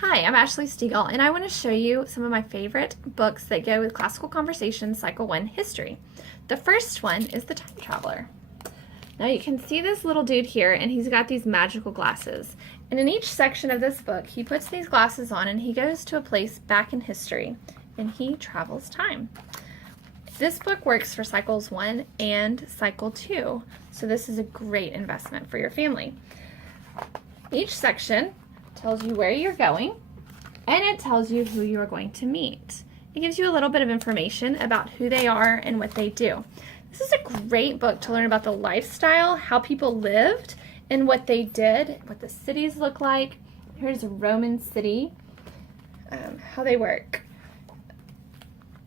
Hi, I'm Ashley Stiegel, and I want to show you some of my favorite books that go with Classical Conversations Cycle 1 History. The first one is The Time Traveler. Now you can see this little dude here, and he's got these magical glasses. And in each section of this book, he puts these glasses on and he goes to a place back in history, and he travels time. This book works for Cycles 1 and Cycle 2, so this is a great investment for your family. Each section tells you where you're going, and it tells you who you are going to meet. It gives you a little bit of information about who they are and what they do. This is a great book to learn about the lifestyle, how people lived, and what they did, what the cities look like. Here's a Roman city, how they work.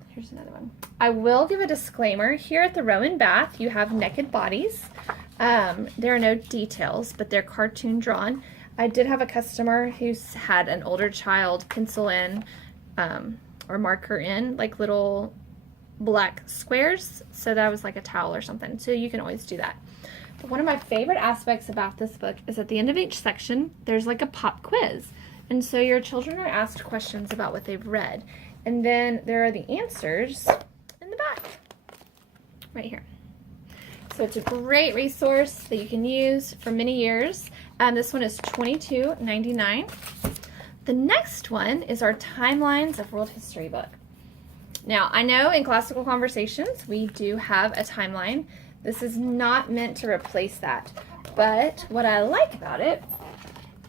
Here's another one. I will give a disclaimer. Here at the Roman bath, you have naked bodies. There are no details, but they're cartoon drawn. I did have a customer who's had an older child pencil in or marker in like little black squares, so that was like a towel or something, so you can always do that. But one of my favorite aspects about this book is at the end of each section there's like a pop quiz, and so your children are asked questions about what they've read, and then there are the answers in the back right here. So it's a great resource that you can use for many years. This one is $22.99. The next one is our Timelines of World History book. Now, I know in Classical Conversations we do have a timeline. This is not meant to replace that, but what I like about it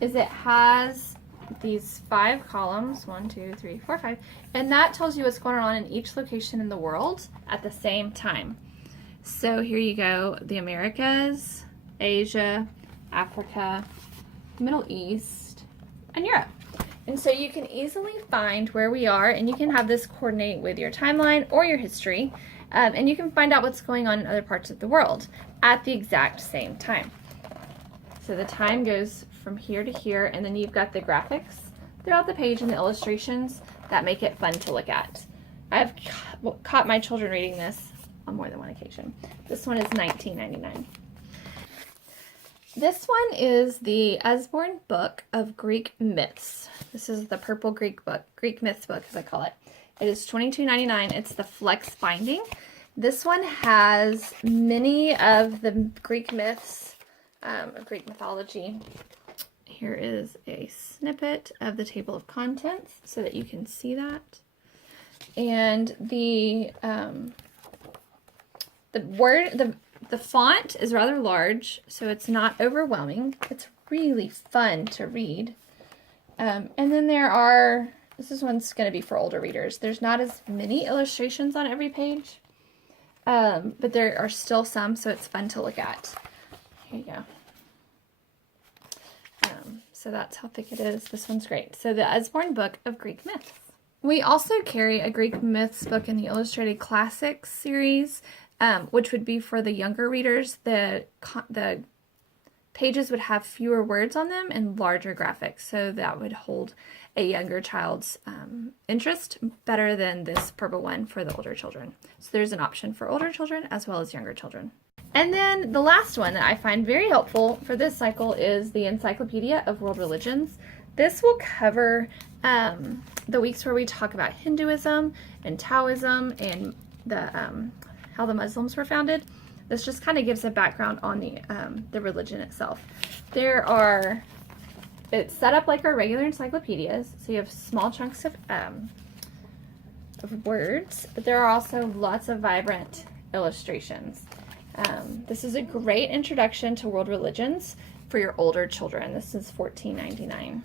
is it has these 5 columns, 1, 2, 3, 4, 5, and that tells you what's going on in each location in the world at the same time. So here you go, the Americas, Asia, Africa, Middle East, and Europe. And so you can easily find where we are, and you can have this coordinate with your timeline or your history, and you can find out what's going on in other parts of the world at the exact same time. So the time goes from here to here, and then you've got the graphics throughout the page and the illustrations that make it fun to look at. I've caught my children reading this on more than one occasion. This one is $19.99. This one is the Usborne book of Greek myths. This is the purple Greek myths book, as I call it. It is $22.99. It's the flex binding. This one has many of the Greek myths, of Greek mythology. Here is a snippet of the table of contents so that you can see that. And the font is rather large, so it's not overwhelming. It's really fun to read. And then this one's going to be for older readers. There's not as many illustrations on every page, but there are still some, so it's fun to look at. Here you go. So that's how thick it is. This one's great. So the Usborne book of Greek myths. We also carry a Greek myths book in the Illustrated Classics series, which would be for the younger readers. The pages would have fewer words on them and larger graphics, so that would hold a younger child's interest better than this purple one for the older children. So there's an option for older children as well as younger children. And then the last one that I find very helpful for this cycle is the Encyclopedia of World Religions. This will cover the weeks where we talk about Hinduism and Taoism and how the Muslims were founded. This just kind of gives a background on the religion itself. It's set up like our regular encyclopedias, so you have small chunks of words, but there are also lots of vibrant illustrations. This is a great introduction to world religions for your older children. This is $14.99.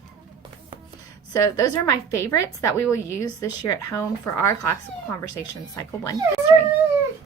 So those are my favorites that we will use this year at home for our Classical Conversations Cycle 1 history.